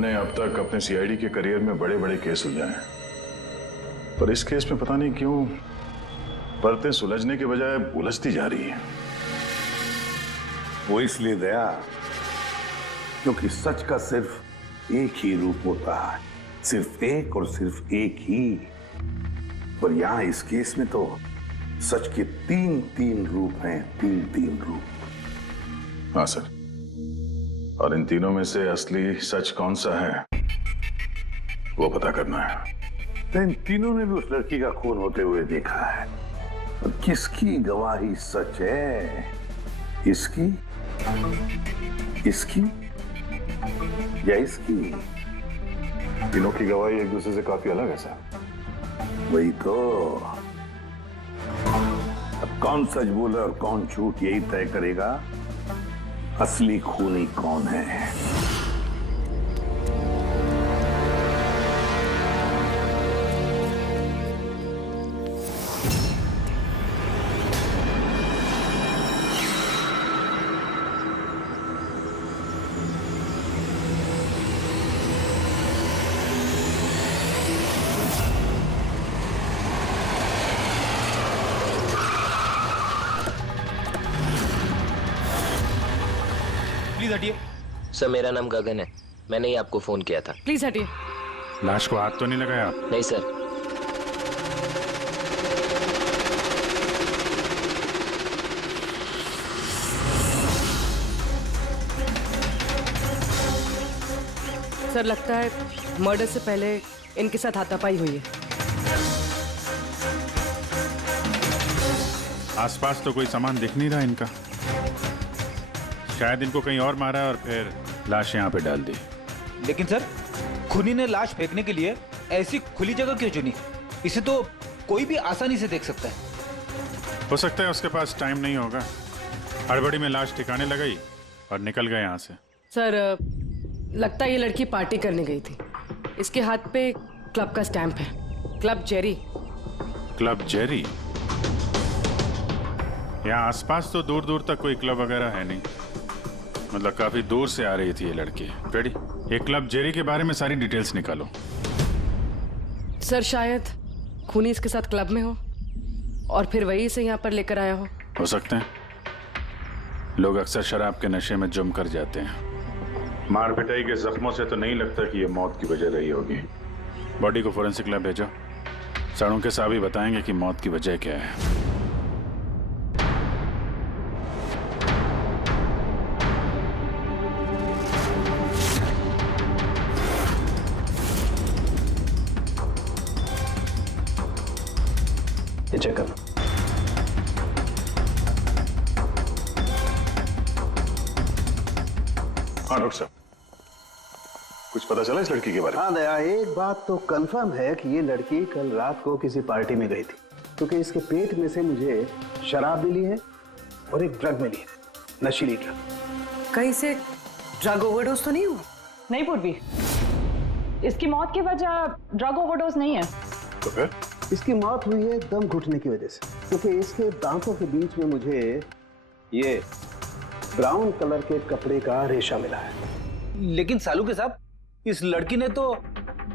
हमने अब तक अपने सीआईडी के करियर में बड़े बड़े केस सुलझाए हैं, पर इस केस में पता नहीं क्यों परतें सुलझने के बजाय उलझती जा रही है। वो इसलिए दया क्योंकि सच का सिर्फ एक ही रूप होता है, सिर्फ एक और सिर्फ एक ही। पर यहां इस केस में तो सच के तीन रूप हैं, तीन रूप। हाँ सर, और इन तीनों में से असली सच कौन सा है वो पता करना है। तो इन तीनों ने भी उस लड़की का खून होते हुए देखा है, और किसकी गवाही सच है? इसकी, इसकी या इसकी? तीनों की गवाही एक दूसरे से काफी अलग है सर। वही तो। अब कौन सच बोला और कौन झूठ, यही तय करेगा असली खूनी कौन है। प्लीज हटिए। सर मेरा नाम गगन है, मैंने ही आपको फोन किया था। प्लीज हटिए। लाश को हाथ तो नहीं लगाया आप? नहीं सर। सर लगता है मर्डर से पहले इनके साथ हाथापाई हुई है। आसपास तो कोई सामान दिख नहीं रहा इनका, शायद इनको कहीं और मारा और फिर लाश यहाँ पे डाल दी। लेकिन सर, खूनी ने लाश फेंकने के लिए ऐसी खुली जगह क्यों चुनी? इसे तो कोई भी आसानी से देख सकता है। हो सकता है उसके पास टाइम नहीं होगा, हड़बड़ी में लाश ठिकाने लगाई और निकल गए यहाँ से। सर लगता है ये लड़की पार्टी करने गई थी। इसके हाथ पे क्लब का स्टैंप है, क्लब जेरी। Club Jerry? यहाँ आसपास तो दूर दूर तक कोई क्लब वगैरह है नहीं, मतलब काफी दूर से आ रही थी ये लड़की। रेडी, ये क्लब जेरी के बारे में सारी डिटेल्स निकालो। सर शायद खूनी इसके साथ क्लब में हो और फिर वही इसे यहाँ पर लेकर आया हो सकते हैं। लोग अक्सर शराब के नशे में जम कर जाते हैं। मार पिटाई के जख्मों से तो नहीं लगता कि ये मौत की वजह रही होगी। बॉडी को फोरेंसिक लैब भेजो, साड़ों के साहब ही बताएंगे कि मौत की वजह क्या है। ये चेक करना। हाँ डॉक्टर साहब, कुछ पता चला इस लड़की के बारे में? हाँ दया, एक बात तो कंफर्म है कि ये लड़की कल रात को किसी पार्टी में गई थी, क्योंकि इसके पेट में से मुझे शराब मिली है और एक ड्रग मिली है, नशीली ड्रग। कहीं से ड्रग ओवरडोज तो नहीं हुआ? नहीं पूर्वी, इसकी मौत की वजह ड्रग ओवरडोज नहीं है। तो फिर? इसकी मौत हुई है दम घुटने की वजह से, क्योंकि इसके दांतों के बीच में मुझे ये ब्राउन कलर के कपड़े का रेशा मिला है। लेकिन सालू के साहब, इस लड़की ने तो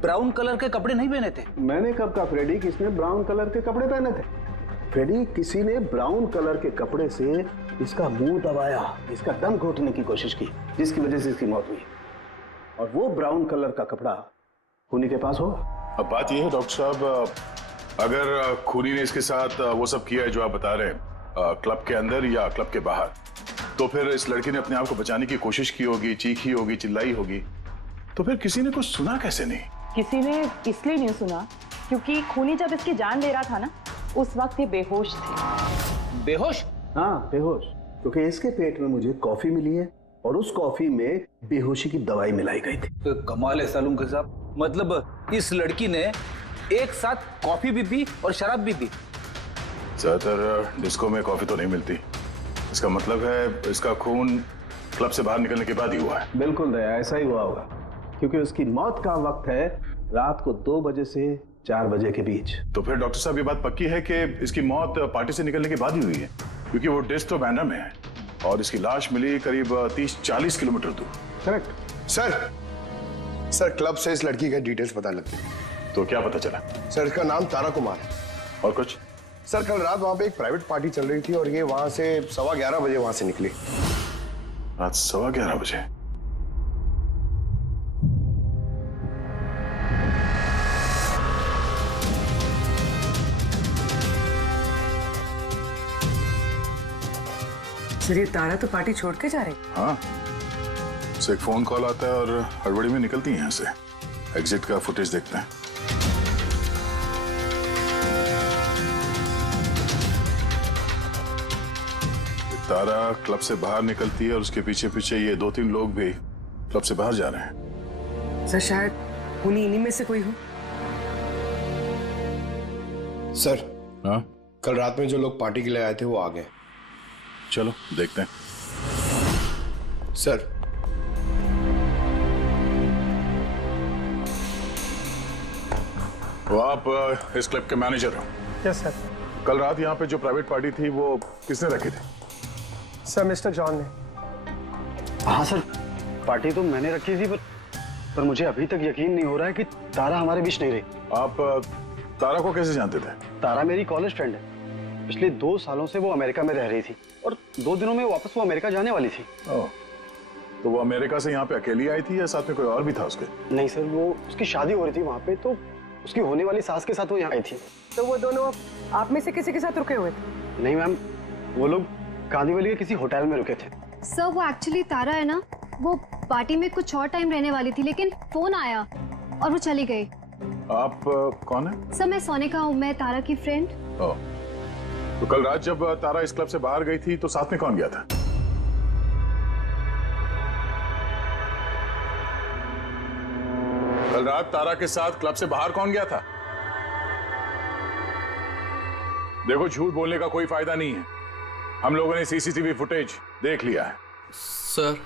ब्राउन कलर के कपड़े नहीं पहने थे। मैंने कब कहा फ्रेडी किसने ब्राउन कलर के कपड़े पहने थे? फ्रेडी, किसी ने ब्राउन कलर के कपड़े से इसका मुंह दबाया, इसका दम घोटने की कोशिश की, जिसकी वजह से इसकी मौत हुई। और वो ब्राउन कलर का कपड़ा खूनी के पास होगा। अब बात यह है डॉक्टर साहब, अगर खूनी ने इसके साथ वो सब किया है जो आप बता रहे हैं, क्लब के अंदर या क्लब के बाहर, तो फिर इस लड़की ने अपने आप को बचाने की कोशिश की होगी, चीखी होगी, चिल्लाई होगी, तो फिर किसी ने कुछ सुना कैसे नहीं? किसी ने इसलिए नहीं सुना क्योंकि खूनी जब इसकी जान ले रहा था ना, उस वक्त ये बेहोश थे। बेहोश? हाँ बेहोश, क्योंकि इसके पेट में मुझे कॉफी मिली है और उस कॉफी में बेहोशी की दवाई मिलाई गई थी। तो कमाल है सालू के साहब, मतलब इस लड़की ने एक साथ कॉफी भी पी और शराब भी पी। ज्यादातर डिस्को में कॉफी तो नहीं मिलती, इसका मतलब है इसका खून क्लब से बाहर निकलने के बाद ही हुआ है। बिल्कुल दया, ऐसा ही हुआ होगा, क्योंकि उसकी मौत का वक्त है रात को 2 बजे से 4 बजे के बीच। तो फिर डॉक्टर साहब ये बात पक्की है कि इसकी मौत पार्टी से निकलने के बाद ही हुई है, क्योंकि वो डिस्क तो बैनर में है और इसकी लाश मिली करीब 30-40 किलोमीटर दूर। Correct sir. सर क्लब से इस लड़की के डिटेल्स पता लगते हैं। तो क्या पता चला? सर इसका नाम तारा कुमार है। और कुछ? सर कल रात वहां पे एक प्राइवेट पार्टी चल रही थी और ये वहां से 11:15 बजे वहां से निकली। रात 11:15 बजे? सर ये तारा तो पार्टी छोड़ के जा रही। हाँ, उसे एक फोन कॉल आता है और हड़बड़ी में निकलती है यहाँ से। एग्जिट का फुटेज देखते हैं। तारा क्लब से बाहर निकलती है और उसके पीछे पीछे ये 2-3 लोग भी क्लब से बाहर जा रहे हैं। सर शायद उन्हीं इन्हीं में से कोई हो। सर हाँ, कल रात में जो लोग पार्टी के लिए आए थे वो आ गए। चलो देखते हैं। सर वो आप इस क्लब के मैनेजर हो? Yes sir. कल रात यहाँ पे जो प्राइवेट पार्टी थी वो किसने रखी थी? सर मिस्टर जॉन ने। हाँ सर, पार्टी तो मैंने रखी थी पर मुझे अभी तक यकीन नहीं हो रहा है कि तारा हमारे बीच नहीं रही। आप तारा को कैसे जानते थे? तारा मेरी कॉलेज फ्रेंड है। पिछले 2 सालों से वो अमेरिका में रह रही थी और 2 दिनों में वापस वो अमेरिका जाने वाली थी। ओह, तो वो अमेरिका से यहाँ पे अकेली आई थी या साथ में कोई और भी था उसके? नहीं सर, वो उसकी शादी हो रही थी वहाँ पे, तो उसकी होने वाली सास के साथ वो यहाँ आई थी। तो वो दोनों आप में से किसी के साथ रुके हुए थे? नहीं मैम, वो लोग कांदीवली के किसी होटल में रुके थे। सर वो एक्चुअली तारा है ना, वो पार्टी में कुछ और टाइम रहने वाली थी लेकिन फोन आया और वो चली गई। आप कौन है? सर मैं सोनिका हूँ, मैं तारा की फ्रेंड। ओह, तो कल रात जब तारा इस क्लब से बाहर गई थी तो साथ में कौन गया था? कल रात तारा के साथ क्लब से बाहर कौन गया था? देखो, झूठ बोलने का कोई फायदा नहीं है। हम लोगों ने सीसीटीवी फुटेज देख लिया है। सर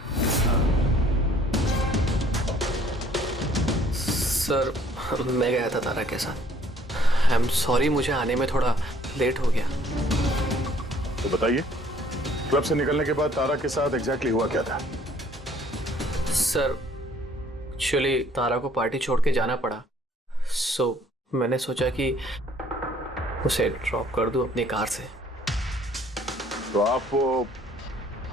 मैं गया था तारा के साथ। आई एम सॉरी, मुझे आने में थोड़ा लेट हो गया। तो बताइए, क्लब से निकलने के बाद तारा के साथ एग्जैक्टली हुआ क्या था? सर एक्चुअली तारा को पार्टी छोड़ के जाना पड़ा, सो मैंने सोचा कि उसे ड्रॉप कर दूं अपनी कार से। तो आप वो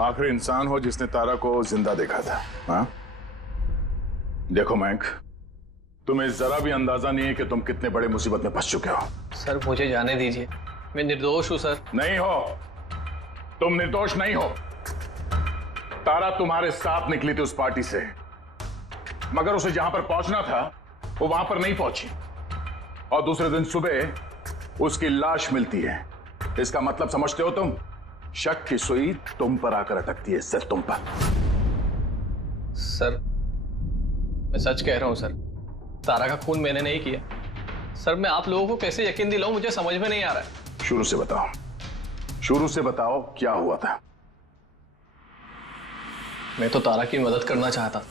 आखिरी इंसान हो जिसने तारा को जिंदा देखा था? हाँ? देखो मयंक, तुम्हें जरा भी अंदाजा नहीं है कि तुम कितने बड़े मुसीबत में फंस चुके हो। सर मुझे जाने दीजिए, मैं निर्दोष हूं सर। नहीं हो, तुम निर्दोष नहीं हो। तारा तुम्हारे साथ निकली थी उस पार्टी से, मगर उसे जहां पर पहुंचना था वो वहां पर नहीं पहुंची और दूसरे दिन सुबह उसकी लाश मिलती है। इसका मतलब समझते हो तुम? शक की सुई तुम पर आकर अटकती है, सिर्फ तुम पर। सर मैं सच कह रहा हूं सर, तारा का खून मैंने नहीं किया। सर मैं आप लोगों को कैसे यकीन दिलाऊं, मुझे समझ में नहीं आ रहा है। शुरू से बताओ, शुरू से बताओ क्या हुआ था? मैं तो तारा की मदद करना चाहता।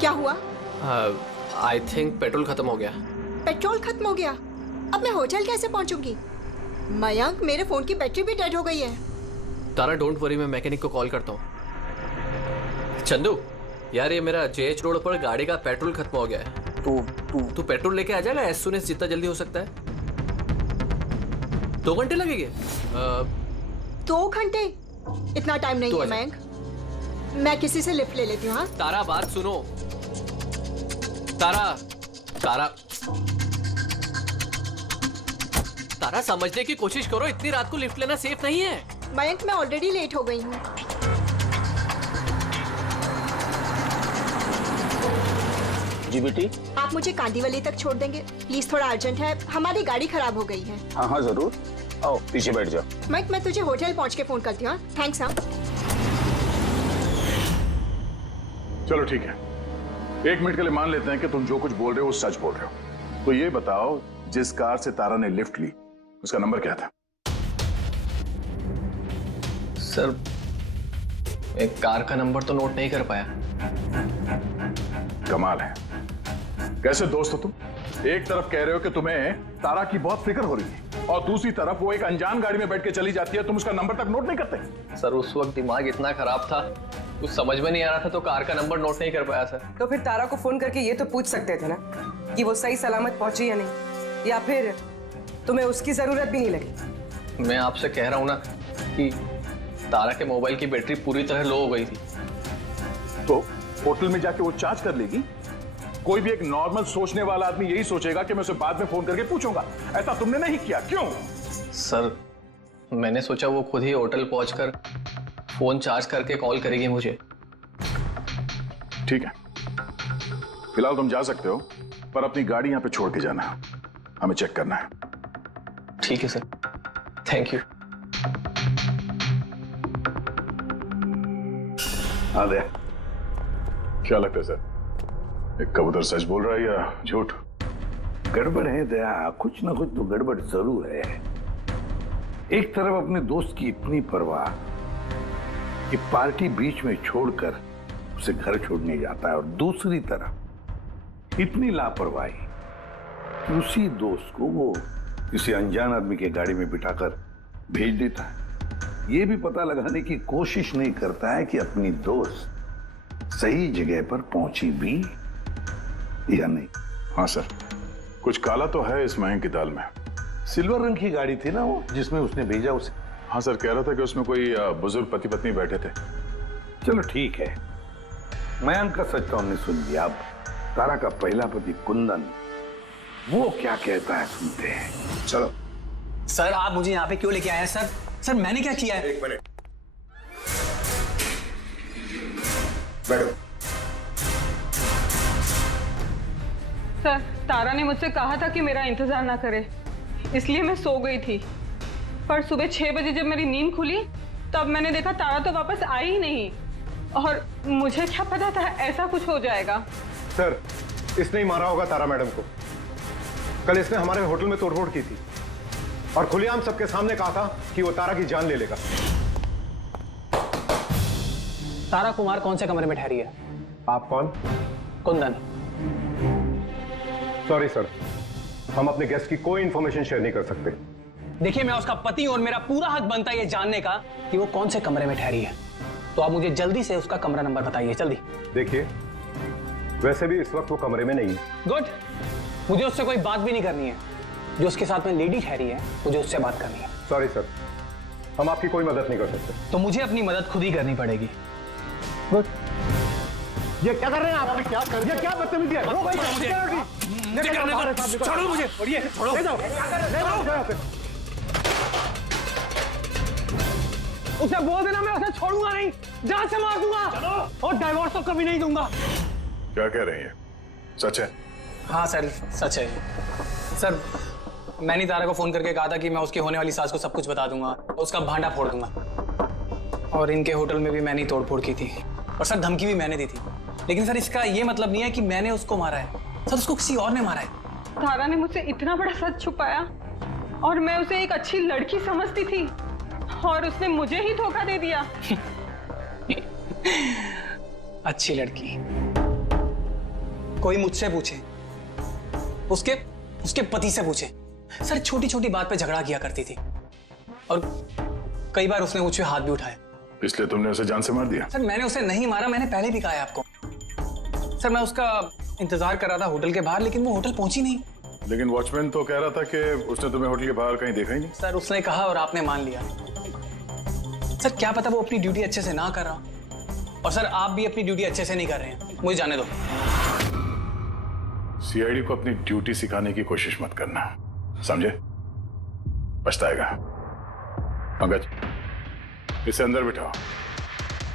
क्या हुआ? आई थिंक पेट्रोल खत्म हो गया। पेट्रोल खत्म हो गया? अब मैं होटल कैसे पहुंचूंगी? मयंक, मेरे फोन की बैटरी भी डेड हो गई है। तारा डोंट वरी, मैं मैकेनिक को कॉल करता हूँ। चंदू यार, ये मेरा जेएच रोड पर गाड़ी का पेट्रोल खत्म हो गया है। तू पेट्रोल लेके आ जाएगा एज सून एज जितना जल्दी हो सकता है। 2 घंटे लगेंगे? 2 घंटे? इतना टाइम नहीं है मयंक। मैं किसी से लिफ्ट ले लेती हूँ। हाँ तारा बात सुनो। तारा तारा तारा समझने की कोशिश करो, इतनी रात को लिफ्ट लेना सेफ नहीं है। मयंक, मैं ऑलरेडी लेट हो गई हूँ। जी बेटी। आप मुझे कांदीवली तक छोड़ देंगे प्लीज? थोड़ा अर्जेंट है, हमारी गाड़ी खराब हो गई है। हाँ हाँ जरूर, आओ पीछे बैठ जाओ। मयंक, मैं तुझे होटल पहुँच के फोन करती हूँ। थैंक्स। हाँ चलो ठीक है, 1 मिनट के लिए मान लेते हैं कि तुम जो कुछ बोल रहे हो वो सच बोल रहे हो। तो ये बताओ, जिस कार से तारा ने लिफ्ट ली उसका नंबर क्या था? सर, एक कार का नंबर तो नोट नहीं कर पाया। कमाल है, कैसे दोस्त हो तुम? एक तरफ कह रहे हो कि तुम्हें तारा की बहुत फिक्र हो रही है और दूसरी तरफ वो एक अनजान गाड़ी में बैठ के चली जाती है, तुम उसका नंबर तक नोट नहीं करते। सर उस वक्त दिमाग इतना खराब था, कुछ समझ में नहीं आ रहा था तो कार का नंबर नोट नहीं कर पाया सर। तो फिर तारा को फोन करके ये तो पूछ सकते थे ना कि वो सही सलामत पहुंची या नहीं, या फिर तुम्हें उसकी जरूरत भी नहीं लगी। मैं आपसे कह रहा हूँ ना कि तारा के मोबाइल की बैटरी पूरी तरह लो हो गई थी। तो होटल में जाके वो चार्ज कर लेगी। कोई भी एक नॉर्मल सोचने वाला आदमी यही सोचेगा कि मैं उसे बाद में फोन करके पूछूंगा। ऐसा तुमने नहीं किया, क्यों? सर मैंने सोचा वो खुद ही होटल पहुंचकर फोन चार्ज करके कॉल करेगी मुझे। ठीक है, फिलहाल तुम जा सकते हो, पर अपनी गाड़ी यहां पे छोड़ के जाना, हमें चेक करना है। ठीक है सर, थैंक यू। हाँ दे। क्या लगता है सर, एक कबूतर सच बोल रहा है या झूठ? गड़बड़ है दया, कुछ ना कुछ तो गड़बड़ जरूर है। एक तरफ अपने दोस्त की इतनी परवाह कि पार्टी बीच में छोड़कर उसे घर छोड़ने जाता है, और दूसरी तरफ इतनी लापरवाही कि उसी दोस्त को वो किसी अनजान आदमी के गाड़ी में बिठाकर भेज देता है। ये भी पता लगाने की कोशिश नहीं करता है कि अपनी दोस्त सही जगह पर पहुंची भी या नहीं। हाँ सर, कुछ काला तो है इस मयंक की दाल में। सिल्वर रंग की गाड़ी थी ना वो जिसमें उसने भेजा उसे। हाँ सर, कह रहा था कि उसमें कोई बुजुर्ग पति पत्नी बैठे थे। चलो ठीक है, मयंक का सच तो हमने सुन लिया। अब तारा का पहला पति कुंदन, वो क्या कहता है सुनते हैं। चलो। सर आप मुझे यहाँ पे क्यों लेके आए हैं सर? सर मैंने क्या किया है? एक मिनट बैठो। सर तारा ने मुझसे कहा था कि मेरा इंतजार ना करे, इसलिए मैं सो गई थी। पर सुबह 6 बजे जब मेरी नींद खुली तब मैंने देखा तारा तो वापस आई ही नहीं, और मुझे क्या पता था ऐसा कुछ हो जाएगा। सर, इसने ही मारा होगा तारा मैडम को। कल इसने हमारे होटल में तोड़फोड़ की थी और खुलेआम सबके सामने कहा था कि वो तारा की जान ले लेगा। तारा कुमार कौन से कमरे में ठहरी है? आप कौन? कुंदन। सॉरी सर, हम अपने गेस्ट की कोई इंफॉर्मेशन शेयर नहीं कर सकते। देखिए मैं उसका पति हूं और मेरा पूरा हक बनता है ये जानने का कि वो कौन से कमरे में ठहरी है। तो आप मुझे जल्दी से उसका कमरा नंबर बताइए, जल्दी। देखिए, वैसे भी इस वक्त वो कमरे में नहीं। गुड, मुझे उससे कोई बात भी नहीं करनी है। जो उसके साथ में लेडी ठहरी है मुझे उससे बात करनी है। सॉरी सर, हम आपकी कोई मदद नहीं कर सकते। तो मुझे अपनी मदद खुद ही करनी पड़ेगी। गुड। ये क्या कर रहे हैं आप? ये क्या बदतमीजी है? छोड़ो मुझे, छोड़ो। ले जाओ। उसे बोल देना मैं उसे छोड़ूंगा नहीं, जान से मार दूंगा और डाइवोर्स तो कभी नहीं दूंगा। क्या कह रही है, सच है? हाँ सर, सच है। सर मैंने तारा को फोन करके कहा था कि मैं उसकी होने वाली सास को सब कुछ बता दूंगा, उसका भांडा फोड़ दूंगा। और इनके होटल में भी मैंने तोड़फोड़ की थी, और सर धमकी भी मैंने दी थी। लेकिन सर इसका ये मतलब नहीं है कि मैंने उसको मारा है, सर उसको किसी और ने मारा है। तारा ने मुझसे इतना बड़ा सच छुपाया और मैं उसे एक अच्छी लड़की समझती थी और उसने मुझे ही धोखा दे दिया। अच्छी लड़की? कोई मुझसे पूछे, उसके पति से पूछे। सर छोटी छोटी बात पे झगड़ा किया करती थी और कई बार उसने मुझे हाथ भी उठाया। इसलिए तुमने उसे जान से मार दिया? सर मैंने उसे नहीं मारा, मैंने पहले भी कहा है आपको। सर मैं उसका इंतजार कर रहा था होटल के बाहर, लेकिन वो होटल पहुंची नहीं। लेकिन वॉचमैन तो कह रहा था कि उसने तुम्हें होटल के बाहर कहीं देखा ही नहीं। सर उसने कहा और आपने मान लिया। सर क्या पता वो अपनी ड्यूटी अच्छे से ना कर रहा, और सर आप भी अपनी ड्यूटी अच्छे से नहीं कर रहे हैं, मुझे जाने दो। सीआईडी को अपनी ड्यूटी सिखाने की कोशिश मत करना, समझे? पछताएगा। पंकज, इसे अंदर बिठाओ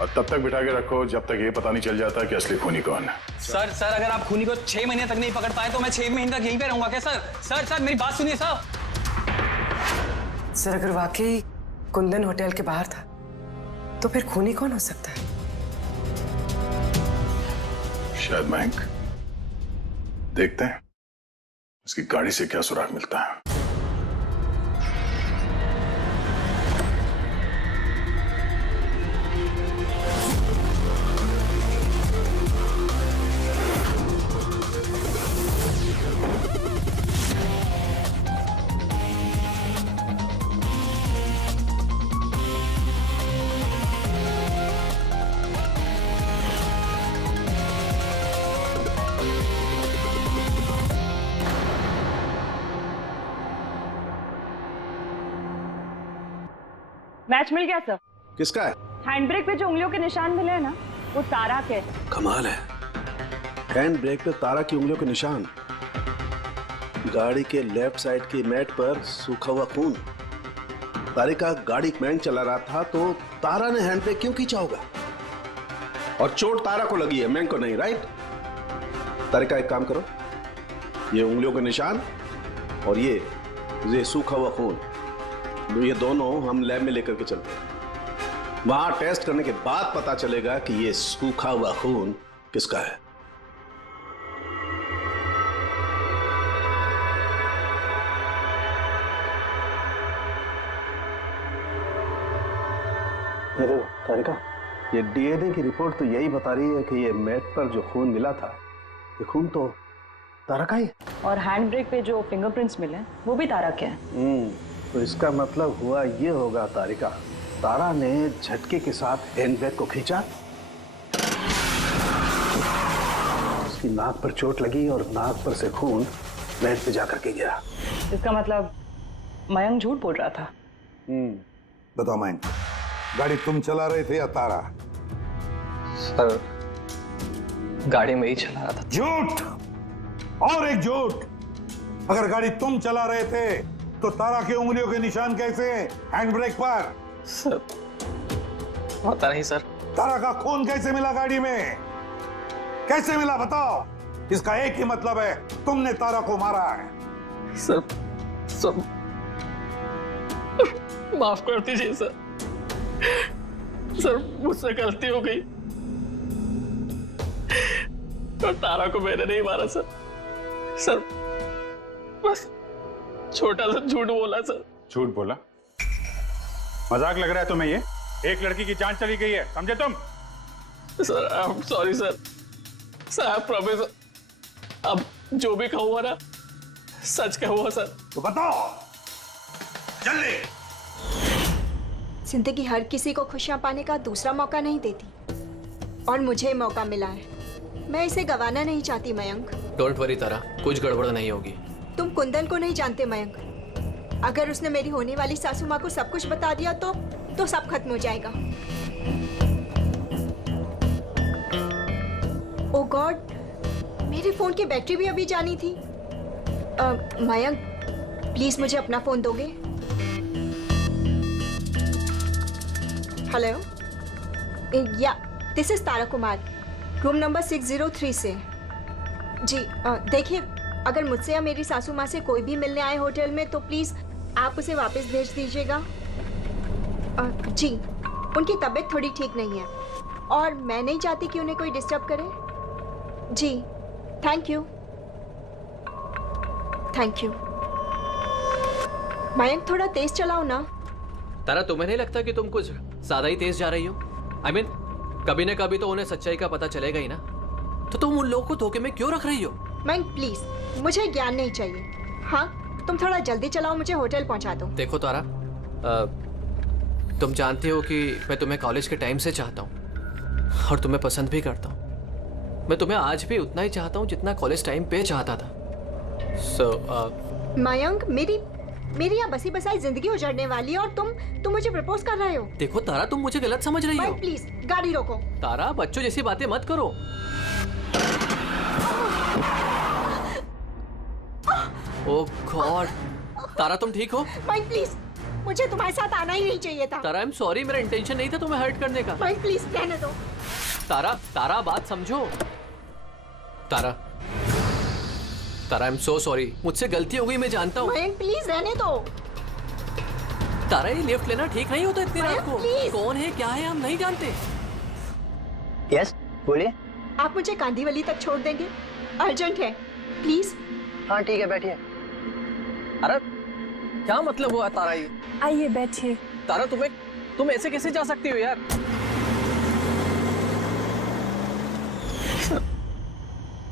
और तब तक बिठा के रखो जब तक ये पता नहीं चल जाता कि असली खूनी कौन है। सर अगर आप खूनी को 6 महीने तक नहीं पकड़ पाए तो मैं 6 महीने तक यहीं पे रहूंगा क्या सर? सर मेरी बात सुनिए साहब। सर अगर वाकई कुंदन होटल के बाहर था तो फिर खूनी कौन हो सकता है? शायद मयंक। देखते हैं उसकी गाड़ी से क्या सुराग मिलता है। मैच मिल गया सर। किसका है? हैंड ब्रेक पे जो उंगलियों के निशान मिले हैं ना, वो तारा के। कमाल है, हैंड ब्रेक पे तारा की उंगलियों के निशान, गाड़ी के लेफ्ट साइड की मैट पर सूखा हुआ खून। तारिका गाड़ी मैन चला रहा था तो तारा ने हैंड ब्रेक क्यों खींचा होगा? और चोट तारा को लगी है, मैन को नहीं, राइट? तारिका एक काम करो, ये उंगलियों के निशान और ये सूखा हुआ खून, ये दोनों हम लैब में लेकर के चलते हैं। वहां टेस्ट करने के बाद पता चलेगा कि ये सूखा हुआ खून किसका है। ये देखो तारिका, ये डीएनए की रिपोर्ट तो यही बता रही है कि ये मैट पर जो खून मिला था, ये खून तो तारा का ही है। और हैंड ब्रेक पे जो फिंगरप्रिंट्स मिले वो भी तारा के हैं। तो इसका मतलब हुआ ये होगा तारिका, तारा ने झटके के साथ हैंड ब्रेक को खींचा, उसकी नाक पर चोट लगी और नाक पर से खून मैट पे जाकर के गिरा। इसका मतलब मयंक झूठ बोल रहा था। बताओ मयंक, गाड़ी तुम चला रहे थे या तारा? सर गाड़ी में ही चला रहा था। झूठ और एक झूठ। अगर गाड़ी तुम चला रहे थे तो तारा की उंगलियों के निशान कैसे हैंड ब्रेक पर? सर पता नहीं सर। तारा का खून कैसे मिला गाड़ी में? कैसे मिला बताओ? इसका एक ही मतलब है, तुमने तारा को मारा है। सर माफ कर दीजिए सर। सर मुझसे गलती हो गई और तारा को मैंने नहीं मारा सर। सर बस छोटा सा झूठ बोला सर। झूठ बोला? मजाक लग रहा है तुम्हें? ये एक लड़की की जान चली गई है, समझे तुम? Sir I am sorry sir. Sir I promise, अब जो भी कहूँगा ना सच कहूँगा सर। तो बताओ जल्दी। जिंदगी हर किसी को खुशियां पाने का दूसरा मौका नहीं देती और मुझे मौका मिला है, मैं इसे गंवाना नहीं चाहती मयंक। डोंट वरी तारा, कुछ गड़बड़ नहीं होगी। तुम कुंदन को नहीं जानते मयंक, अगर उसने मेरी होने वाली सासू माँ को सब कुछ बता दिया तो सब खत्म हो जाएगा। ओ गॉड, मेरे फोन की बैटरी भी अभी जानी थी। मयंक प्लीज मुझे अपना फोन दोगे? हेलो, या this is Tara Kumar, room number 603 से। जी देखिए, अगर मुझसे या मेरी सासू माँ से कोई भी मिलने आए होटल में तो प्लीज आप उसे वापस भेज दीजिएगा। जी, उनकी तबीयत थोड़ी ठीक नहीं है और मैं नहीं चाहती कि उन्हें कोई डिस्टर्ब करे। जी thank you. Thank you. Mayank थोड़ा तेज चलाओ ना। तारा तुम्हें नहीं लगता कि तुम कुछ ज्यादा ही तेज जा रही हो? I mean, कभी न कभी तो उन्हें सच्चाई का पता चलेगा ही ना, तो तुम उन लोगों को धोखे में क्यों रख रही हो? मयंक प्लीज, मुझे ज्ञान नहीं चाहिए। हाँ तुम थोड़ा जल्दी चलाओ, मुझे होटल पहुंचा दो। देखो तारा, तुम जानती हो कि मैं तुम्हें कॉलेज के टाइम से चाहता हूँ और तुम्हें पसंद भी करता हूँ। मैं तुम्हें आज भी उतना ही चाहता हूँ जितना कॉलेज टाइम पे चाहता था। मयंक मेरी यहाँ बसी बसाई जिंदगी उजड़ने वाली है और तुम मुझे प्रपोज कर रहे हो। देखो तारा, तुम मुझे गलत समझ रही हो। प्लीज गाड़ी रोको। तारा, बच्चों जैसी बातें मत करो। ओह गॉड, तारा तुम ठीक हो? माइक प्लीज, मुझे तुम्हारे साथ आना ही नहीं चाहिए था। तारा, आई एम सॉरी, मेरा इंटेंशन नहीं था तुम्हें हर्ट करने का। माइक प्लीज रहने दो। तारा बात समझो। तारा, आई एम सो सॉरी, मुझसे गलती हो गई, मैं जानता हूँ। मयंक प्लीज रहने दो। तारा, ये लिफ्ट लेना ठीक नहीं होता इतनी रात को। प्लीज। कौन है क्या है हम नहीं जानते। यस बोलिए। आप मुझे कांदीवली तक छोड़ देंगे? अर्जेंट है प्लीज। हाँ ठीक है, बैठिए। अरे क्या मतलब हुआ तारा ये? आइए बैठिए। तारा, तुम ऐसे कैसे जा सकती हो यार?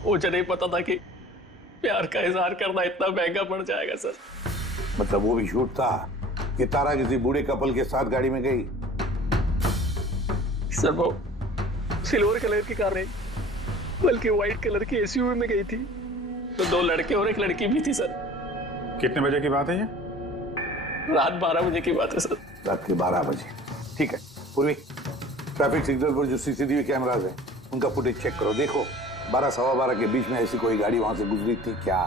मुझे नहीं पता था कि प्यार का इजहार करना इतना महंगा पड़ जाएगा सर। मतलब वो भी झूठ था कि तारा किसी बूढ़े कपल के साथ गाड़ी में गई? सर वो सिल्वर कलर की कार नहीं बल्कि व्हाइट कलर की एसयूवी में गई थी। तो 2 लड़के और 1 लड़की भी थी सर। कितने बजे की बात है ये? रात 12 बजे की बात है सर। रात के 12 बजे, ठीक है। पूर्वी, ट्रैफिक सिग्नल पर जो सीसीटीवी कैमराज है उनका फुटेज चेक करो। देखो 12 सवा 12 के बीच में ऐसी कोई गाड़ी वहां से गुजरी थी क्या?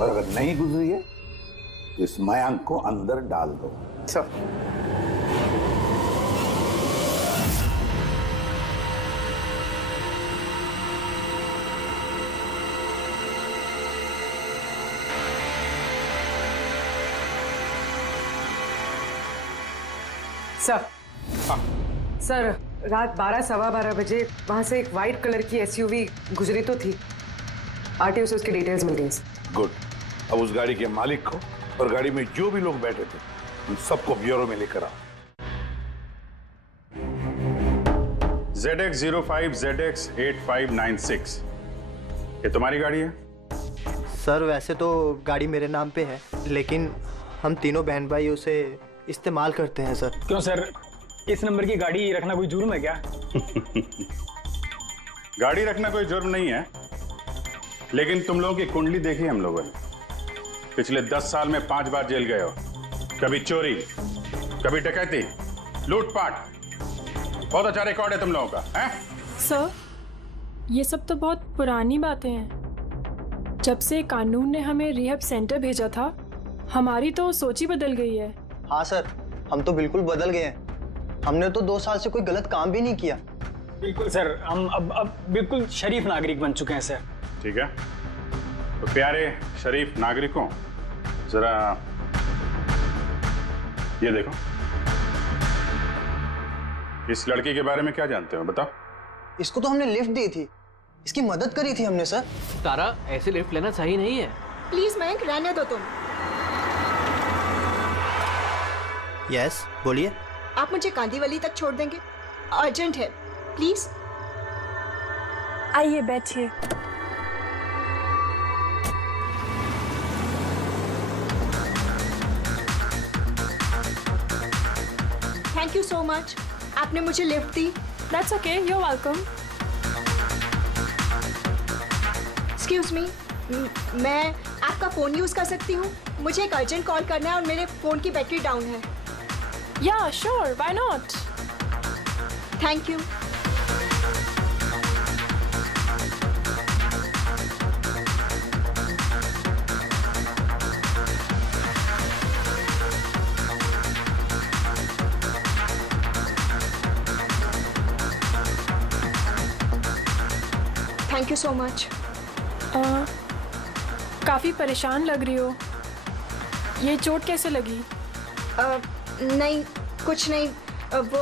और अगर नहीं गुजरी है तो इस मयंक को अंदर डाल दो। सर सर रात 12 सवा 12 बजे वहां से एक व्हाइट कलर की एसयूवी गुजरी तो थी। आरटीओ से उसकी डिटेल्स मिल गई। गुड। अब उस गाड़ी के मालिक को और गाड़ी में जो भी लोग बैठे थे उन सबको ब्यूरो में लेकर आओ। ZX05 ZX8596 ये तुम्हारी गाड़ी है? सर वैसे तो गाड़ी मेरे नाम पे है, लेकिन हम तीनों बहन भाई उसे इस्तेमाल करते हैं सर। क्यों सर, इस नंबर की गाड़ी रखना कोई जुर्म है क्या? गाड़ी रखना कोई जुर्म नहीं है, लेकिन तुम लोगों की कुंडली देखी हम लोगों ने। पिछले 10 साल में 5 बार जेल गए हो। कभी चोरी, कभी डकैती, लूटपाट। बहुत अच्छा रिकॉर्ड है तुम लोगों का, हैं? सर ये सब तो बहुत पुरानी बातें हैं। जब से कानून ने हमें रिहैब सेंटर भेजा था हमारी तो सोच ही बदल गई है। हाँ सर, हम तो बिल्कुल बदल गए हैं। हमने तो 2 साल से कोई गलत काम भी नहीं किया। बिल्कुल सर, हम अब बिल्कुल शरीफ नागरिक बन चुके हैं सर। ठीक है, तो प्यारे शरीफ नागरिकों, जरा ये देखो। इस लड़की के बारे में क्या जानते हो, बताओ। इसको तो हमने लिफ्ट दी थी, इसकी मदद करी थी हमने सर। तारा, ऐसे लिफ्ट लेना सही नहीं है। प्लीज मयंक रहने दो तुम। यस बोलिए। आप मुझे कांदीवली तक छोड़ देंगे? अर्जेंट है प्लीज। आइए बैठिए। थैंक यू सो मच, आपने मुझे lift the. That's okay, you're welcome. Excuse me, मैं आपका फोन यूज कर सकती हूँ? मुझे एक अर्जेंट कॉल करना है और मेरे फोन की बैटरी डाउन है। Yeah, sure, why not? Thank you. Thank you so much. काफी परेशान लग रही हो। ये चोट कैसे लगी? नहीं कुछ नहीं। वो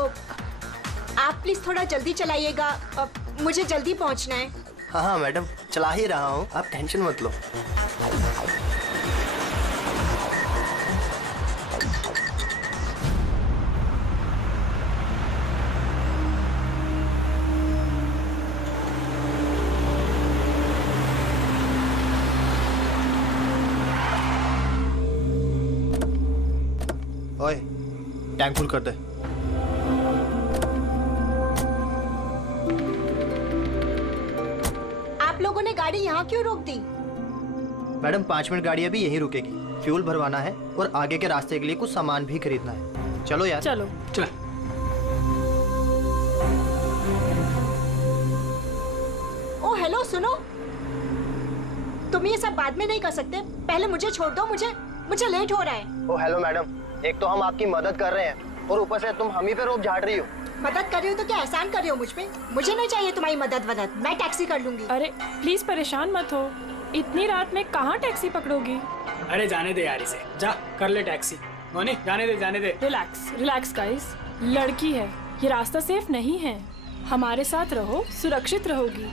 आप प्लीज थोड़ा जल्दी चलाइएगा, मुझे जल्दी पहुंचना है। हाँ हाँ मैडम, चला ही रहा हूँ, आप टेंशन मत लो। ओए, टैंक फुल कर दे। आप लोगों ने गाड़ी यहाँ क्यों रोक दी? मैडम 5 मिनट गाड़ी अभी यहीं रुकेगी, फ्यूल भरवाना है और आगे के रास्ते के लिए कुछ सामान भी खरीदना है। चलो यार। चलो चल। ओ हेलो, सुनो, तुम ये सब बाद में नहीं कर सकते, पहले मुझे छोड़ दो, मुझे लेट हो रहा है। ओ हेलो मैडम, एक तो हम आपकी मदद कर रहे हैं और ऊपर से तुम हम ही पे रोब झाड़ रही हो। मदद कर रही हो तो क्या एहसान कर रही हो मुझ पे? मुझे नहीं चाहिए तुम्हारी मदद, मैं टैक्सी कर लूंगी। अरे प्लीज परेशान मत हो, इतनी रात में कहाँ टैक्सी पकड़ोगी? अरे जाने दे यार इसे, जा कर ले टैक्सी। मोनी जाने दे। रिलैक्स गाइस, लड़की है, ये रास्ता सेफ नहीं है। हमारे साथ रहो, सुरक्षित रहोगी।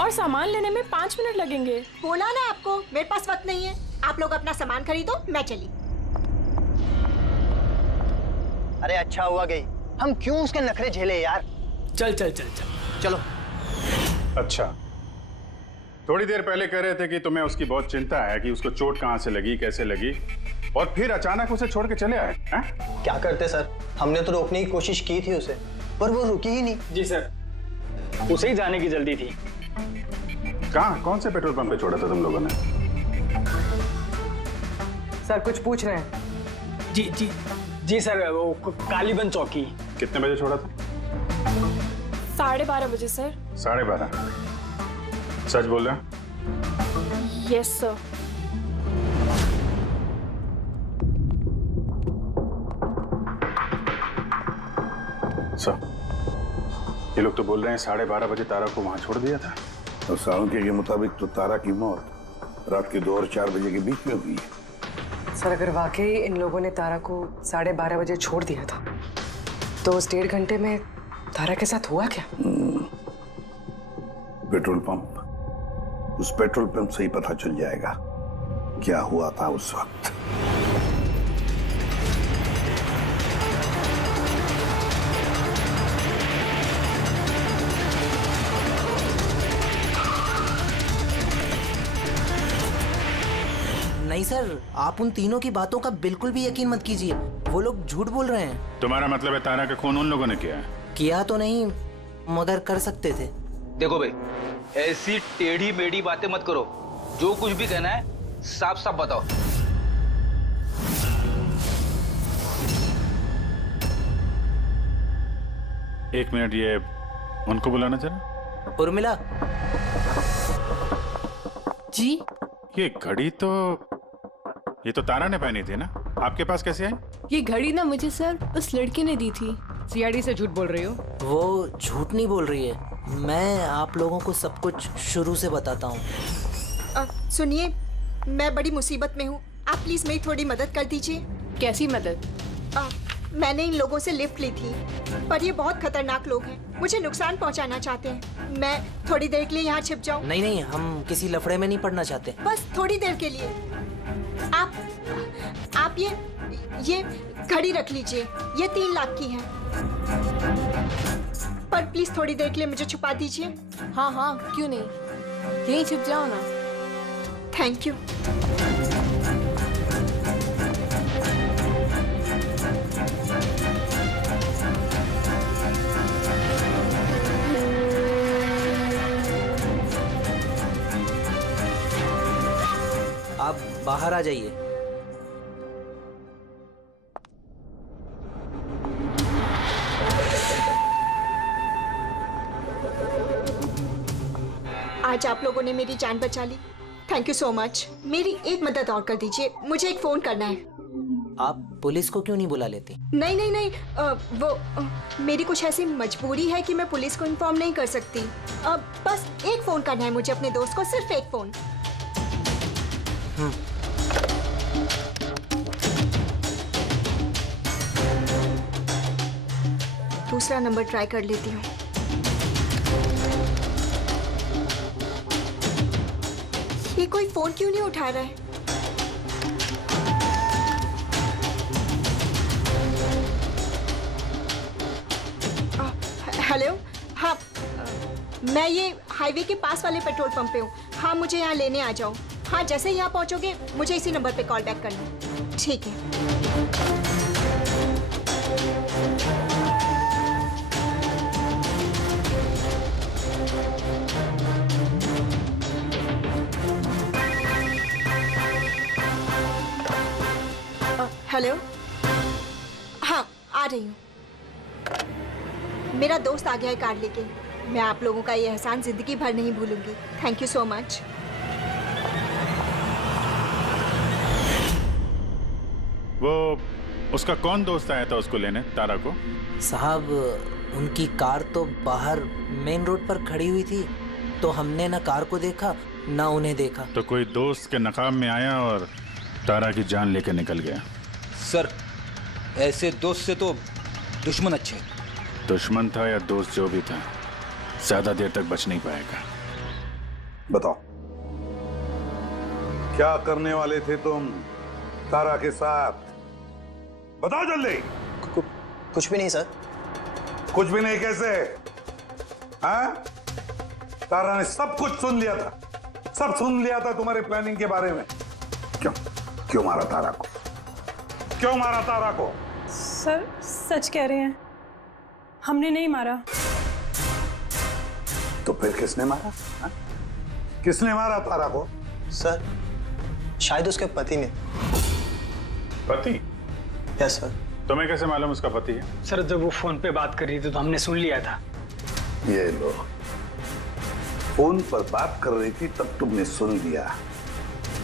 और सामान लेने में 5 मिनट लगेंगे। बोला ना आपको, मेरे पास वक्त नहीं है। आप लोग अपना सामान खरीदो, मैं चली। अरे अच्छा हुआ गई, हम क्यों उसके नखरे झेले यार। चल चलो। अच्छा, थोड़ी देर पहले कह रहे थे कि तुम्हें उसकी बहुत चिंता है कि उसको चोट कहाँ से लगी, कैसे लगी, और फिर अचानक उसे छोड़ के चले आए हैं? क्या करते सर, हमने तो रोकने की कोशिश की थी उसे, पर वो रुकी ही नहीं। जी सर, उसे ही जाने की जल्दी थी। कहाँ, कौन से पेट्रोल पंप पे छोड़ा था तुम लोगों ने? सर कुछ पूछ रहे हैं। जी सर, वो कालीबंद चौकी। कितने बजे छोड़ा था? 12:30 बजे सर। 12:30? सच बोल रहे हैं? Yes sir. सर, ये लोग तो बोल रहे हैं 12:30 बजे तारा को वहां छोड़ दिया था। और सालुंके के मुताबिक तो तारा की मौत रात के 2 और 4 बजे के बीच में हुई है। सर अगर वाकई इन लोगों ने तारा को 12:30 बजे छोड़ दिया था, तो उस 1.5 घंटे में तारा के साथ हुआ क्या? पेट्रोल पंप, उस पेट्रोल पंप से ही पता चल जाएगा क्या हुआ था उस वक्त। नहीं सर, आप उन तीनों की बातों का बिल्कुल भी यकीन मत कीजिए, वो लोग झूठ बोल रहे हैं। तुम्हारा मतलब है तारा का खून उन लोगों ने किया है? किया तो नहीं, मगर कर सकते थे। देखो भाई, ऐसी टेढ़ी मेढ़ी बातें मत करो, जो कुछ भी कहना है साफ साफ बताओ। एक मिनट, ये उनको बुलाना जरा। उर्मिला जी। ये घड़ी तो ये तो तारा ने पहनी थी ना, आपके पास कैसे आई? ये घड़ी ना मुझे सर उस लड़के ने दी थी। सीआईडी से झूठ बोल रही हो? वो झूठ नहीं बोल रही है, मैं आप लोगों को सब कुछ शुरू से बताता हूँ। सुनिए, मैं बड़ी मुसीबत में हूँ, आप प्लीज मेरी थोड़ी मदद कर दीजिए। कैसी मदद? मैंने इन लोगों से लिफ्ट ली थी, पर ये बहुत खतरनाक लोग हैं, मुझे नुकसान पहुंचाना चाहते हैं। मैं थोड़ी देर के लिए यहाँ छिप जाऊँ? नहीं, हम किसी लफड़े में नहीं पड़ना चाहते। बस थोड़ी देर के लिए। आप ये घड़ी रख लीजिए, ये 3 लाख की है, पर प्लीज थोड़ी देर के लिए मुझे छुपा दीजिए। हाँ, क्यों नहीं, यहीं छिप जाओ ना। Thank you. आप बाहर आ जाइए। आज आप लोगों ने मेरी जान बचा ली, थैंक यू सो मच। मेरी एक मदद और कर दीजिए, मुझे एक फोन करना है। आप पुलिस को क्यों नहीं बुला लेती? नहीं, मेरी कुछ ऐसी मजबूरी है कि मैं पुलिस को इन्फॉर्म नहीं कर सकती। बस एक फोन करना है मुझे अपने दोस्त को, सिर्फ एक फोन। दूसरा नंबर ट्राई कर लेती हूँ। ये कोई फोन क्यों नहीं उठा रहा है? हेलो, हाँ, मैं ये हाईवे के पास वाले पेट्रोल पंप पे हूँ। हाँ, मुझे यहाँ लेने आ जाओ। हाँ, जैसे ही यहाँ पहुँचोगे मुझे इसी नंबर पे कॉल बैक करना। ठीक है। हेलो, हाँ आ रही हूँ। मेरा दोस्त आ गया है कार लेके। मैं आप लोगों का ये एहसान जिंदगी भर नहीं भूलूंगी। Thank you so much. वो उसका कौन दोस्त आया था उसको लेने, तारा को? साहब उनकी कार तो बाहर मेन रोड पर खड़ी हुई थी, तो हमने ना कार को देखा ना उन्हें देखा। तो कोई दोस्त के नकाब में आया और तारा की जान लेकर निकल गया। सर, ऐसे दोस्त से तो दुश्मन अच्छे। दुश्मन था या दोस्त, जो भी था, ज्यादा देर तक बच नहीं पाएगा। बताओ, क्या करने वाले थे तुम तारा के साथ? बताओ जल्दी। कुछ भी नहीं सर। कुछ भी नहीं कैसे? हाँ? तारा ने सब कुछ सुन लिया था, सब सुन लिया था तुम्हारे प्लानिंग के बारे में। क्यों मारा तारा को? क्यों मारा तारा को? सर सच कह रहे हैं, हमने नहीं मारा। तो फिर किसने मारा? हा? किसने मारा तारा को? सर शायद उसके पति ने। पति? Yes sir. तुम्हें कैसे मालूम उसका पति है? सर जब वो फोन पे बात कर रही थी तो हमने सुन लिया था। ये लो, फोन पर बात कर रही थी तब तुमने सुन लिया,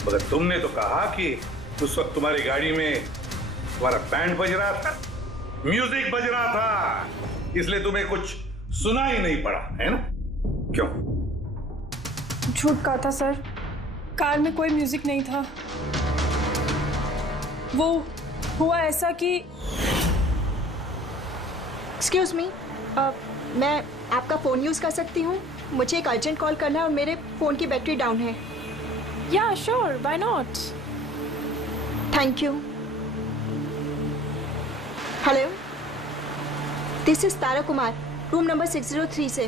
मगर तुमने तो कहा कि उस वक्त तुम्हारी गाड़ी में तुम्हारा बैंड बज रहा था, म्यूजिक बज रहा था, इसलिए तुम्हें कुछ सुना ही नहीं पड़ा, है ना? क्यों? झूठ कहा था सर, कार में कोई म्यूजिक नहीं था। वो हुआ ऐसा कि एक्सक्यूज मी, मैं आपका फ़ोन यूज़ कर सकती हूँ? मुझे एक अर्जेंट कॉल करना है और मेरे फ़ोन की बैटरी डाउन है। या sure, why not. Thank you. Hello, this is Tara Kumar, room number 603 से।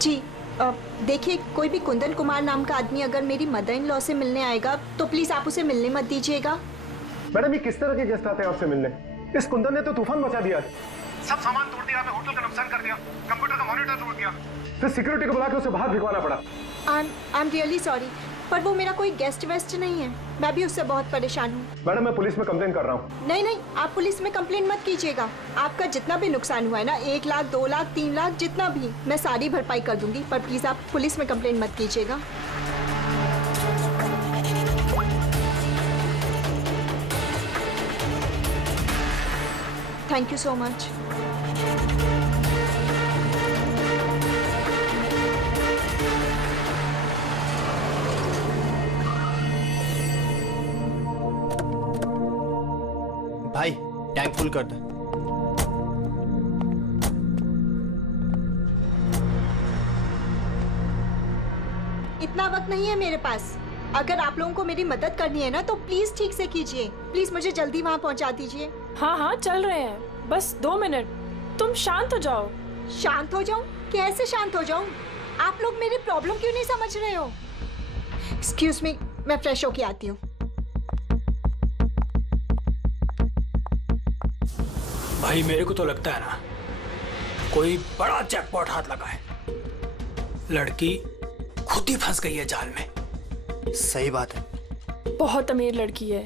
जी देखिए, कोई भी कुंदन कुमार नाम का आदमी अगर मेरी मदर इन लॉ से मिलने आएगा तो प्लीज़ आप उसे मिलने मत दीजिएगा। मैडम, ये किस तरह के गेस्ट आते हैं आपसे मिलने? इस कुंदन ने तो तूफान मचा दिया, सब सामान तोड़ दिया, होटल का नुकसान कर दिया, कंप्यूटर का मॉनिटर तोड़ दिया, फिर सिक्योरिटी को बुला के उसे बाहर भिगवाना पड़ा। आई एम रियली सॉरी, पर वो मेरा कोई गेस्ट वेस्ट नहीं है। मैं भी उससे बहुत परेशान हूँ। मैडम, मैं पुलिस में कंप्लेन कर रहा हूँ। नहीं नहीं, आप पुलिस में कंप्लेन मत कीजिएगा। आपका जितना भी नुकसान हुआ है ना, 1 लाख 2 लाख 3 लाख जितना भी, मैं सारी भरपाई कर दूंगी, पर प्लीज आप पुलिस में कंप्लेन मत कीजिएगा। Thank you so much. भाई टैंक फुल कर दे। इतना वक्त नहीं है मेरे पास। अगर आप लोगों को मेरी मदद करनी है ना तो प्लीज ठीक से कीजिए। प्लीज मुझे जल्दी वहाँ पहुँचा दीजिए। हाँ हाँ चल रहे हैं, बस 2 मिनट। तुम शांत हो जाओ। शांत हो जाऊं? कैसे शांत हो जाऊं? आप लोग मेरी प्रॉब्लम क्यों नहीं समझ रहे हो? एक्सक्यूज मी, मैं फ्रेश होके आती हूँ। भाई मेरे को तो लगता है ना कोई बड़ा जैकपॉट हाथ लगा है। लड़की खुद ही फंस गई है जाल में। सही बात है। बहुत अमीर लड़की है।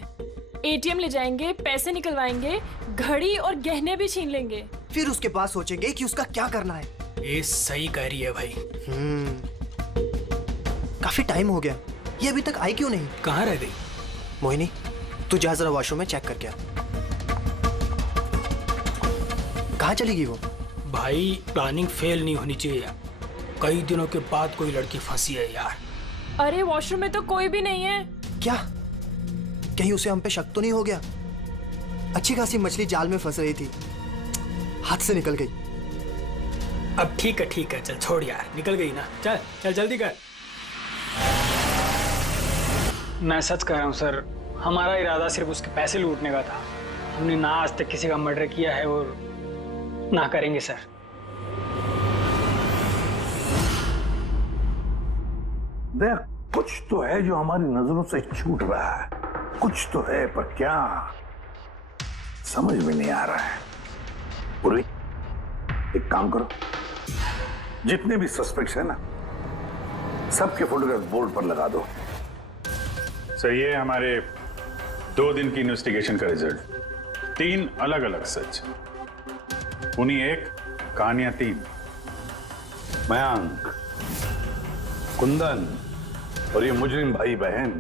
एटीएम ले जाएंगे, पैसे निकलवाएंगे, घड़ी और गहने भी छीन लेंगे। फिर उसके पास सोचेंगे कि उसका क्या करना है। ये सही कह रही है भाई। काफी टाइम हो गया, ये अभी तक आई क्यों नहीं? कहाँ रह गई? मोहिनी, तू जा जरा वॉशरूम में चेक करके आ। कहाँ चली गई वो? भाई प्लानिंग फेल नहीं होनी चाहिए यार। कई दिनों के बाद कोई लड़की फंसी है यार। अरे वॉशरूम में तो कोई भी नहीं है। क्या? कहीं उसे हम पे शक तो नहीं हो गया? अच्छी खासी मछली जाल में फंस रही थी, हाथ से निकल गई। अब ठीक है, चल छोड़ यार, निकल गई ना। चल चल जल्दी कर। मैं सच कह रहा हूँ सर, हमारा इरादा सिर्फ उसके पैसे लूटने का था। हमने ना आज तक किसी का मर्डर किया है और ना करेंगे सर। देख, कुछ तो है जो हमारी नजरों से छूट रहा है। कुछ तो है, पर क्या समझ में नहीं आ रहा है। पूरी एक काम करो, जितने भी सस्पेक्ट्स है ना, सबके फोटोग्राफ बोर्ड पर लगा दो। सर, ये हमारे 2 दिन की इन्वेस्टिगेशन का रिजल्ट। 3 अलग अलग सच, उन्हीं 1, कहानियां 3। मयंक, कुंदन और ये मुजरिम भाई बहन,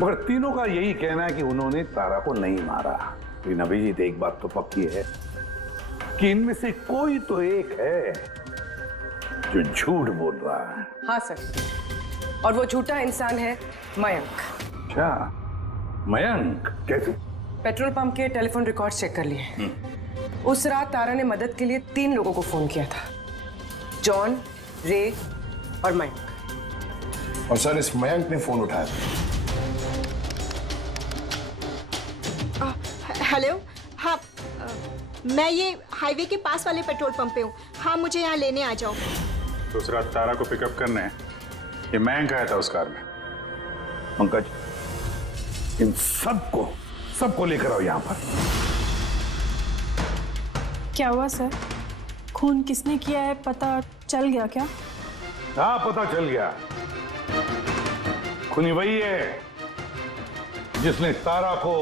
मगर तीनों का यही कहना है कि उन्होंने तारा को नहीं मारा। लेकिन अभिजीत, एक बात तो पक्की है कि इनमें से कोई तो एक है जो झूठ बोल रहा है। हाँ सर, और वो झूठा इंसान है मयंक। अच्छा, मयंक कैसे? पेट्रोल पंप के टेलीफोन रिकॉर्ड चेक कर लिए। उस रात तारा ने मदद के लिए 3 लोगों को फोन किया था, जॉन, रे और मयंक। और सर, इस मयंक ने फोन उठाया था। हेलो, हाँ, मैं ये हाईवे के पास वाले पेट्रोल पंप पे हूँ। हाँ, मुझे यहाँ लेने आ जाओ। तो उस रात तारा को पिकअप करने ये मयंक आया था उस कार में। पंकज, इन सबको लेकर आओ यहाँ पर। क्या हुआ सर? खून किसने किया है पता चल गया क्या? हाँ, पता चल गया। खूनी वही है जिसने तारा को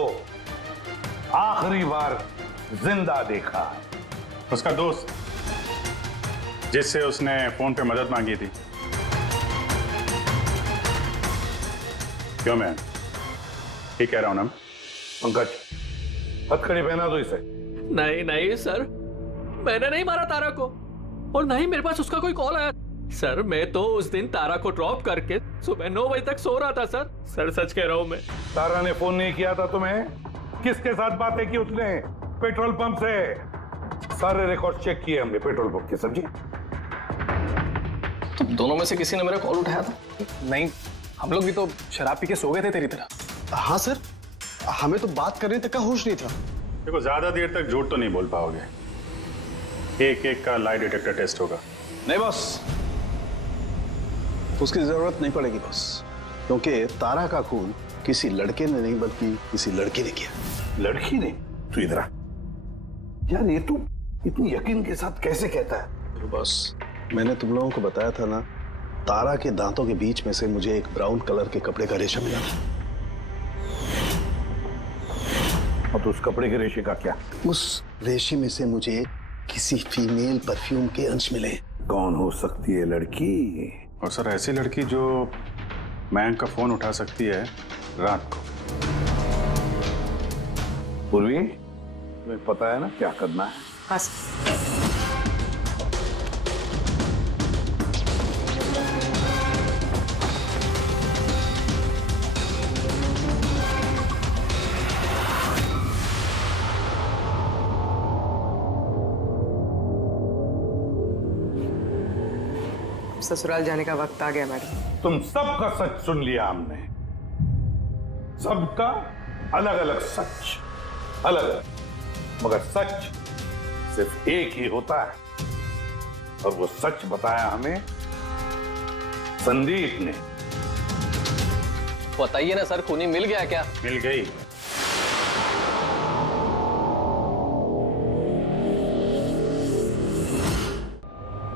आखिरी बार जिंदा देखा। उसका दोस्त, जिससे उसने फोन पे मदद मांगी थी। क्यों मैं ठीक कह रहा हूं ना? पंकज, हथकड़ी पहना दो इसे। नहीं नहीं सर, मैंने नहीं मारा तारा को, और नहीं मेरे पास उसका कोई कॉल आया। सर, मैं तो उस दिन तारा को ड्रॉप करके सुबह 9 बजे तक सो रहा था सर। सर, सच कह रहा हूं मैं। तारा ने फोन नहीं किया था तुम्हें? किसके साथ बातें की उसने? पेट्रोल पंप से। सारे रिकॉर्ड चेक किए हमने पेट्रोल पंप के। समझे? तो दोनों में से किसी ने मेरा कॉल उठाया था? नहीं, हम लोग भी तो शराब पी के सो गए थे तेरी तरह। हाँ सर, हमें तो बात करने तक का होश नहीं था। देखो, ज्यादा देर तक झूठ तो नहीं बोल पाओगे। एक का लाई डिटेक्टर टेस्ट होगा। नहीं बॉस, उसकी जरूरत नहीं पड़ेगी बॉस, क्योंकि तारा का खून किसी लड़के ने नहीं बल्कि किसी लड़की ने किया। लड़की ने? तू इधर आ यार, ये तू इतनी यकीन के साथ कैसे कहता है? तो बॉस, मैंने तुम लोगों को बताया था ना, तारा के दांतों के बीच में से मुझे एक ब्राउन कलर के कपड़े का रेशा मिला था। और तो उस कपड़े के रेशे का क्या? उस रेशे में से मुझे किसी फीमेल परफ्यूम के अंश मिले। कौन हो सकती है लड़की? और सर, ऐसी लड़की जो मयंक का फोन उठा सकती है रात को। पूर्वी, तुम्हें पता है ना क्या करना है? हाँ। ससुराल जाने का वक्त आ गया मैडम। तुम सबका सच सुन लिया हमने। सबका अलग अलग सच, अलग अलग, मगर सच सिर्फ एक ही होता है, और वो सच बताया हमें संदीप ने। बताइए ना सर, खूनी मिल गया क्या? मिल गई।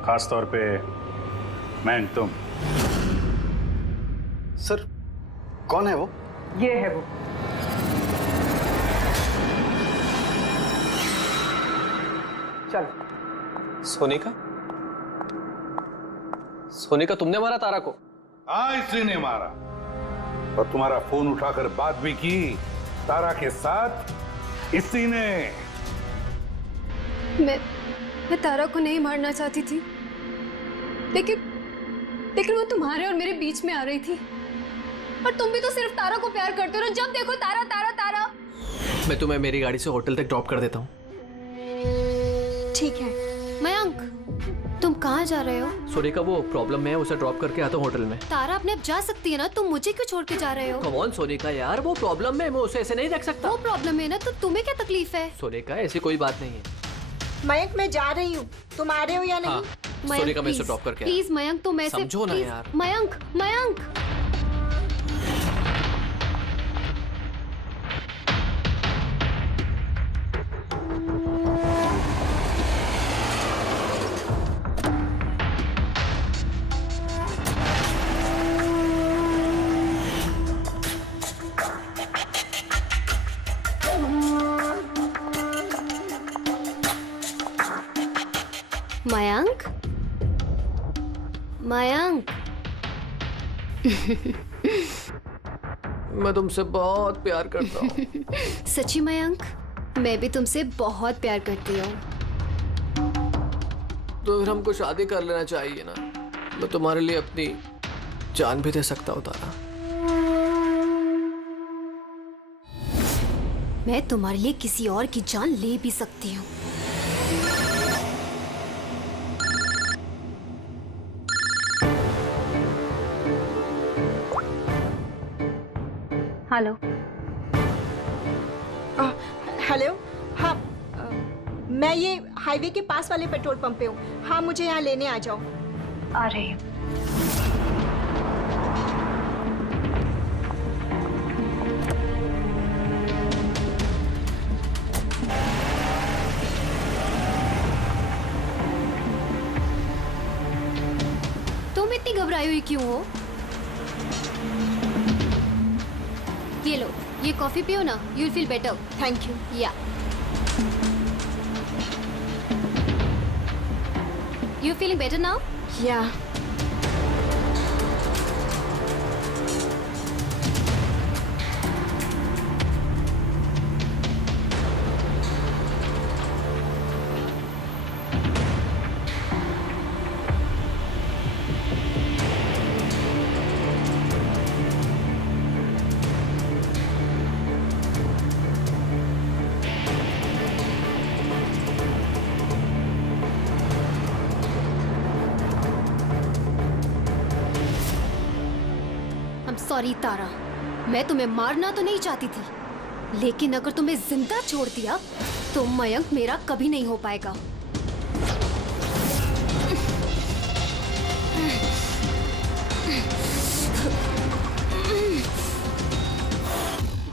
खास तौर पे मयंक, तुम। सर, कौन है वो? ये है वो। चल। सोनिका? सोनिका, तुमने मारा तारा को? हाँ, इसी ने मारा, और तुम्हारा फोन उठाकर बात भी की तारा के साथ इसी ने। मैं तारा को नहीं मारना चाहती थी, लेकिन वो तुम्हारे और मेरे बीच में आ रही थी। और तुम भी तो सिर्फ तारा को प्यार करते हो, जब देखो तारा तारा तारा। मैं तुम्हें मेरी गाड़ी से होटल तक ड्रॉप कर देता हूँ। ठीक है। मयंक, तुम कहाँ जा रहे हो? सोनिका, वो प्रॉब्लम में है, उसे ड्रॉप करके आता हूँ होटल में। तारा अपने आप जा सकती है ना, तुम मुझे क्यों छोड़ के जा रहे हो? कम ऑन सोनिका यार, वो प्रॉब्लम में, मैं उसे ऐसे नहीं रख सकता। वो प्रॉब्लम है ना, तो तुम्हें क्या तकलीफ है? सोनिका, ऐसी कोई बात नहीं है। मयंक, मैं जा रही हूँ, तुम आ रहे हो या नहीं? हाँ, सोनिका, मैं इसे ड्रॉप करके आया। प्लीज मयंक, तुम ऐसे समझो ना यार। मयंक, मयंक। मयंक, मयंक। मैं तुमसे बहुत प्यार करता हूँ। सच्ची मयंक, मैं भी तुमसे बहुत प्यार करती हूँ। तो फिर हमको शादी कर लेना चाहिए ना। मैं तुम्हारे लिए अपनी जान भी दे सकता हूँ तारा। मैं तुम्हारे लिए किसी और की जान ले भी सकती हूँ। हेलो। हेलो। हाँ, मैं ये हाईवे के पास वाले पेट्रोल पंप पे हूँ। हाँ, मुझे यहाँ लेने आ जाओ। आ रही हूँ। तुम इतनी घबराई हुई क्यों हो? ये लो, ये कॉफी पियो ना, you'll feel better. Thank you. Yeah. You feeling better now? Yeah. Sorry Tara, मैं तुम्हें मारना तो नहीं चाहती थी, लेकिन अगर तुम्हें जिंदा छोड़ दिया तो मयंक मेरा कभी नहीं हो पाएगा।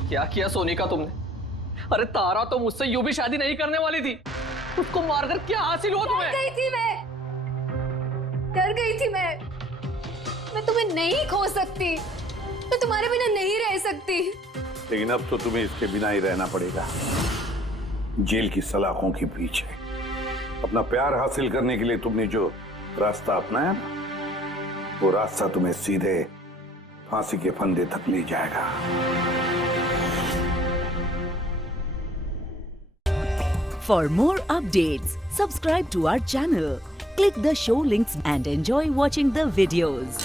क्या किया सोनिका तुमने? अरे तारा तो मुझसे यूं भी शादी नहीं करने वाली थी। उसको मारकर क्या हासिल हुआ तुम्हें? डर गई थी मैं तुम्हें नहीं खो सकती, मैं तुम्हारे बिना नहीं रह सकती। लेकिन अब तो तुम्हें इसके बिना ही रहना पड़ेगा, जेल की सलाखों के पीछे। अपना प्यार हासिल करने के लिए तुमने जो रास्ता अपनाया ना, वो रास्ता तुम्हें सीधे फांसी के फंदे तक ले जाएगा। For more updates, subscribe to our channel, click the show links and enjoy watching the videos.